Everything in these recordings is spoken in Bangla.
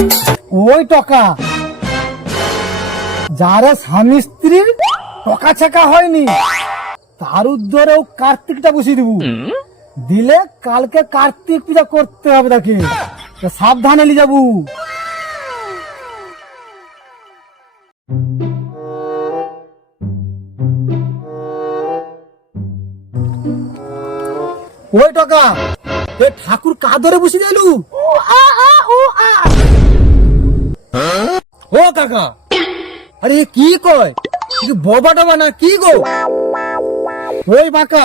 ওই টাকা যারা স্বামী স্ত্রীর টকা ছাকা হয়নি তার উদ্ধারেও কার্তিকটা বসিয়ে দিব, দিলে কালকে কার্তিক পূজা করতে হবে তাকে, সাবধানে নিয়ে যাবো। ওই টাকা ঠাকুর কাদরে বসে দিলু। ও কাকা, আরে কি কয় বাবা টাবা না কি গো? ওই বাঁকা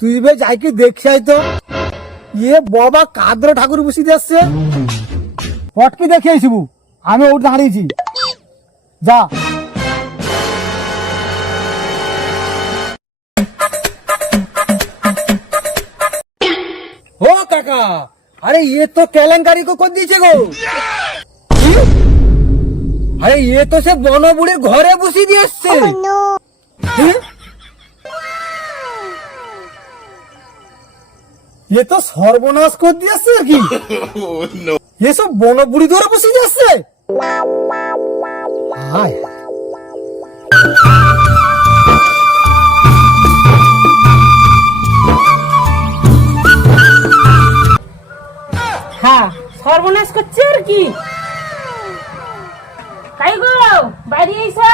তুই বে যাই কি দেখছাই তো ইয়ে বাবা কাদরে ঠাকুর বসে দিচ্ছে, পটকে দেখে আসবো, আমি ওটা দাঁড়িয়েছি, যা। ও কাকা, अरे ये तो केलेंकारी को कर दीजिए गो। अरे ये तो से बनो बुढ़े घरे बसी दिए से। ये तो सर्वनाश कर दिया से की। ये सब बनो बुढ़ी घरे बसी दिए से। हाय। হ্যাঁ সর্বনাশ করছে আর কি। তাই গো বাড়ি আইসা।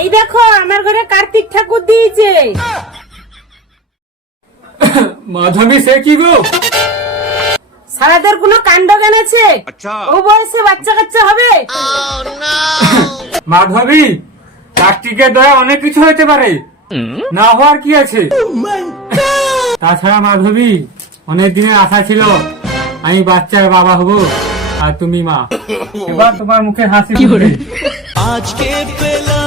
এই দেখো আমার ঘরে কার্তিক ঠাকুর দিয়েছে। মাধবী সে কি গো? সারাদের কোনো কাণ্ড জ্ঞান আছে? ও বয়সে বাচ্চা কাচ্চা হবে? মাধবী, কার্তিকের দয়া অনেক কিছু হইতে পারে, না হওয়ার কি আছে? তাছাড়া মাধবী, অনেক দিনের আশা ছিল আমি বাচ্চার বাবা হব আর তুমি মা। এবার তোমার মুখে হাসি ফুটবে। আজকে পেলাম